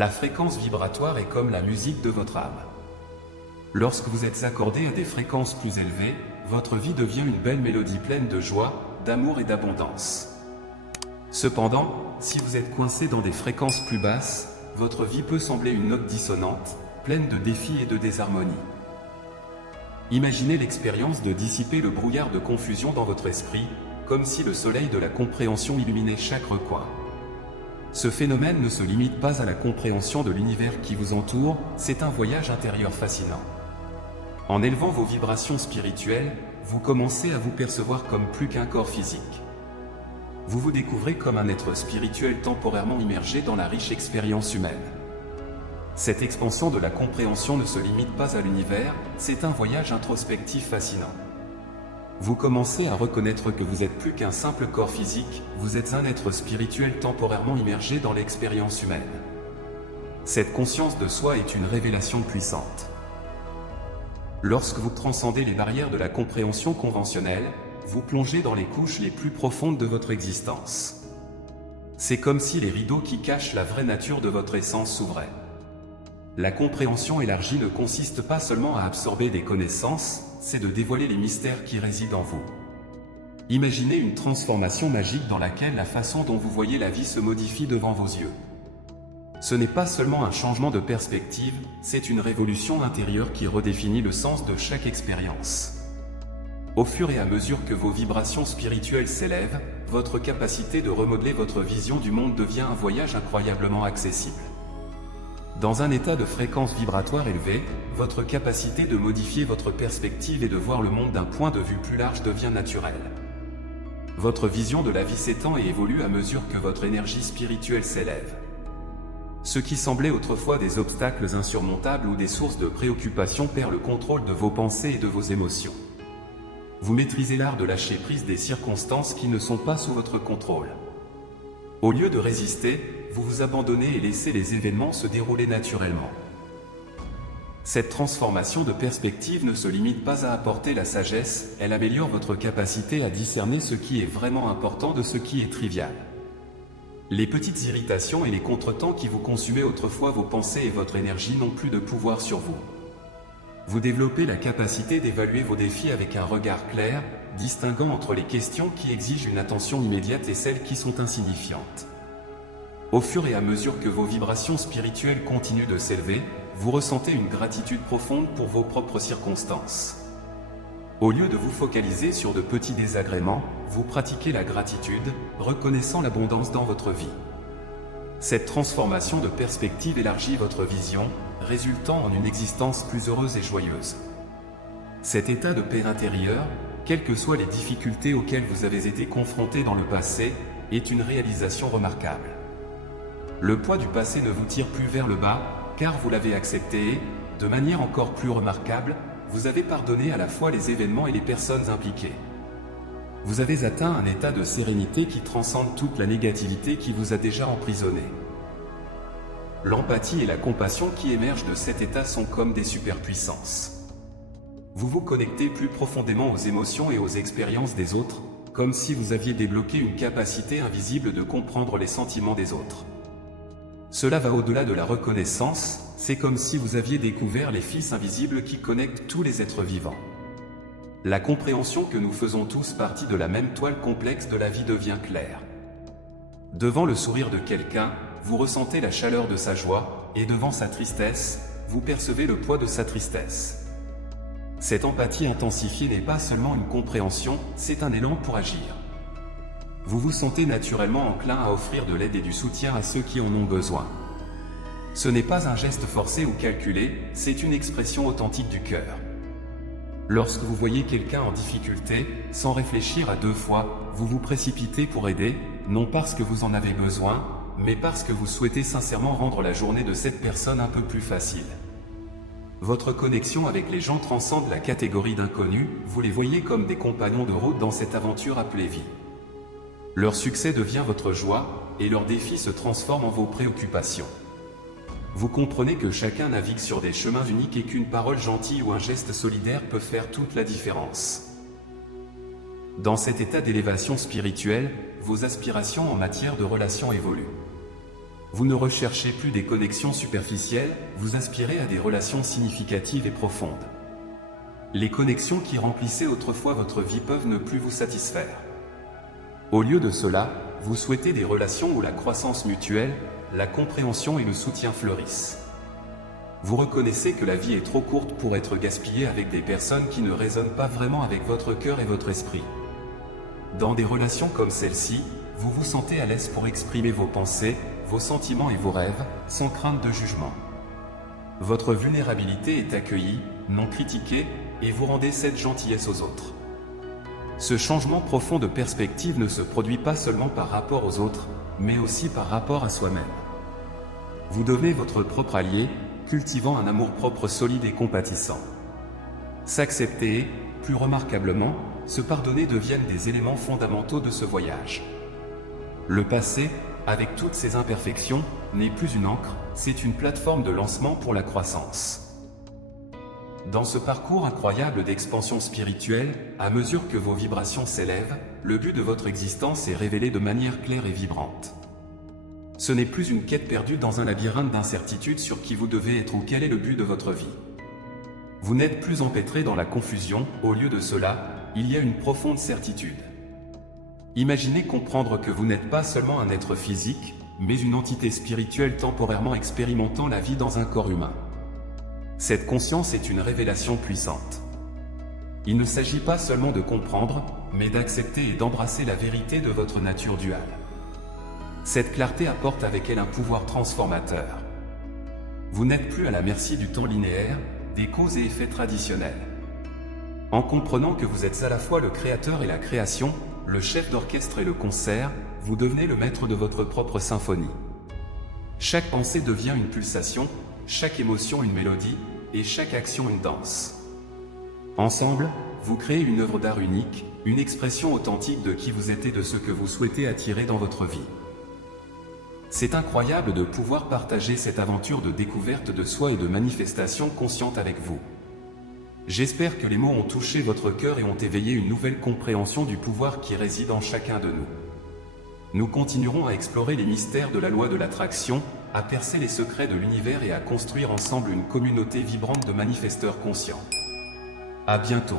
La fréquence vibratoire est comme la musique de votre âme. Lorsque vous êtes accordé à des fréquences plus élevées, votre vie devient une belle mélodie pleine de joie, d'amour et d'abondance. Cependant, si vous êtes coincé dans des fréquences plus basses, votre vie peut sembler une note dissonante, pleine de défis et de désharmonie. Imaginez l'expérience de dissiper le brouillard de confusion dans votre esprit, comme si le soleil de la compréhension illuminait chaque recoin. Ce phénomène ne se limite pas à la compréhension de l'univers qui vous entoure, c'est un voyage intérieur fascinant. En élevant vos vibrations spirituelles, vous commencez à vous percevoir comme plus qu'un corps physique. Vous vous découvrez comme un être spirituel temporairement immergé dans la riche expérience humaine. Cette expansion de la compréhension ne se limite pas à l'univers, c'est un voyage introspectif fascinant. Vous commencez à reconnaître que vous êtes plus qu'un simple corps physique, vous êtes un être spirituel temporairement immergé dans l'expérience humaine. Cette conscience de soi est une révélation puissante. Lorsque vous transcendez les barrières de la compréhension conventionnelle, vous plongez dans les couches les plus profondes de votre existence. C'est comme si les rideaux qui cachent la vraie nature de votre essence s'ouvraient. La compréhension élargie ne consiste pas seulement à absorber des connaissances, c'est de dévoiler les mystères qui résident en vous. Imaginez une transformation magique dans laquelle la façon dont vous voyez la vie se modifie devant vos yeux. Ce n'est pas seulement un changement de perspective, c'est une révolution intérieure qui redéfinit le sens de chaque expérience. Au fur et à mesure que vos vibrations spirituelles s'élèvent, votre capacité de remodeler votre vision du monde devient un voyage incroyablement accessible. Dans un état de fréquence vibratoire élevée, votre capacité de modifier votre perspective et de voir le monde d'un point de vue plus large devient naturelle. Votre vision de la vie s'étend et évolue à mesure que votre énergie spirituelle s'élève. Ce qui semblait autrefois des obstacles insurmontables ou des sources de préoccupation perd le contrôle de vos pensées et de vos émotions. Vous maîtrisez l'art de lâcher prise des circonstances qui ne sont pas sous votre contrôle. Au lieu de résister, vous vous abandonnez et laissez les événements se dérouler naturellement. Cette transformation de perspective ne se limite pas à apporter la sagesse, elle améliore votre capacité à discerner ce qui est vraiment important de ce qui est trivial. Les petites irritations et les contretemps qui vous consumaient autrefois vos pensées et votre énergie n'ont plus de pouvoir sur vous. Vous développez la capacité d'évaluer vos défis avec un regard clair, distinguant entre les questions qui exigent une attention immédiate et celles qui sont insignifiantes. Au fur et à mesure que vos vibrations spirituelles continuent de s'élever, vous ressentez une gratitude profonde pour vos propres circonstances. Au lieu de vous focaliser sur de petits désagréments, vous pratiquez la gratitude, reconnaissant l'abondance dans votre vie. Cette transformation de perspective élargit votre vision, résultant en une existence plus heureuse et joyeuse. Cet état de paix intérieure, quelles que soient les difficultés auxquelles vous avez été confrontés dans le passé, est une réalisation remarquable. Le poids du passé ne vous tire plus vers le bas, car vous l'avez accepté et, de manière encore plus remarquable, vous avez pardonné à la fois les événements et les personnes impliquées. Vous avez atteint un état de sérénité qui transcende toute la négativité qui vous a déjà emprisonné. L'empathie et la compassion qui émergent de cet état sont comme des superpuissances. Vous vous connectez plus profondément aux émotions et aux expériences des autres, comme si vous aviez débloqué une capacité invisible de comprendre les sentiments des autres. Cela va au-delà de la reconnaissance, c'est comme si vous aviez découvert les fils invisibles qui connectent tous les êtres vivants. La compréhension que nous faisons tous partie de la même toile complexe de la vie devient claire. Devant le sourire de quelqu'un, vous ressentez la chaleur de sa joie, et devant sa tristesse, vous percevez le poids de sa tristesse. Cette empathie intensifiée n'est pas seulement une compréhension, c'est un élan pour agir. Vous vous sentez naturellement enclin à offrir de l'aide et du soutien à ceux qui en ont besoin. Ce n'est pas un geste forcé ou calculé, c'est une expression authentique du cœur. Lorsque vous voyez quelqu'un en difficulté, sans réfléchir à deux fois, vous vous précipitez pour aider, non parce que vous en avez besoin, mais parce que vous souhaitez sincèrement rendre la journée de cette personne un peu plus facile. Votre connexion avec les gens transcende la catégorie d'inconnus, vous les voyez comme des compagnons de route dans cette aventure appelée vie. Leur succès devient votre joie, et leurs défis se transforment en vos préoccupations. Vous comprenez que chacun navigue sur des chemins uniques et qu'une parole gentille ou un geste solidaire peut faire toute la différence. Dans cet état d'élévation spirituelle, vos aspirations en matière de relations évoluent. Vous ne recherchez plus des connexions superficielles, vous aspirez à des relations significatives et profondes. Les connexions qui remplissaient autrefois votre vie peuvent ne plus vous satisfaire. Au lieu de cela, vous souhaitez des relations où la croissance mutuelle, la compréhension et le soutien fleurissent. Vous reconnaissez que la vie est trop courte pour être gaspillée avec des personnes qui ne résonnent pas vraiment avec votre cœur et votre esprit. Dans des relations comme celle-ci, vous vous sentez à l'aise pour exprimer vos pensées, vos sentiments et vos rêves, sans crainte de jugement. Votre vulnérabilité est accueillie, non critiquée, et vous rendez cette gentillesse aux autres. Ce changement profond de perspective ne se produit pas seulement par rapport aux autres, mais aussi par rapport à soi-même. Vous devenez votre propre allié, cultivant un amour-propre solide et compatissant. S'accepter et, plus remarquablement, se pardonner deviennent des éléments fondamentaux de ce voyage. Le passé, avec toutes ses imperfections, n'est plus une encre, c'est une plateforme de lancement pour la croissance. Dans ce parcours incroyable d'expansion spirituelle, à mesure que vos vibrations s'élèvent, le but de votre existence est révélé de manière claire et vibrante. Ce n'est plus une quête perdue dans un labyrinthe d'incertitudes sur qui vous devez être ou quel est le but de votre vie. Vous n'êtes plus empêtré dans la confusion, au lieu de cela, il y a une profonde certitude. Imaginez comprendre que vous n'êtes pas seulement un être physique, mais une entité spirituelle temporairement expérimentant la vie dans un corps humain. Cette conscience est une révélation puissante. Il ne s'agit pas seulement de comprendre, mais d'accepter et d'embrasser la vérité de votre nature duale. Cette clarté apporte avec elle un pouvoir transformateur. Vous n'êtes plus à la merci du temps linéaire, des causes et effets traditionnels. En comprenant que vous êtes à la fois le créateur et la création, le chef d'orchestre et le concert, vous devenez le maître de votre propre symphonie. Chaque pensée devient une pulsation, chaque émotion une mélodie, et chaque action une danse. Ensemble, vous créez une œuvre d'art unique, une expression authentique de qui vous êtes et de ce que vous souhaitez attirer dans votre vie. C'est incroyable de pouvoir partager cette aventure de découverte de soi et de manifestation consciente avec vous. J'espère que les mots ont touché votre cœur et ont éveillé une nouvelle compréhension du pouvoir qui réside en chacun de nous. Nous continuerons à explorer les mystères de la loi de l'attraction, à percer les secrets de l'univers et à construire ensemble une communauté vibrante de manifesteurs conscients. À bientôt.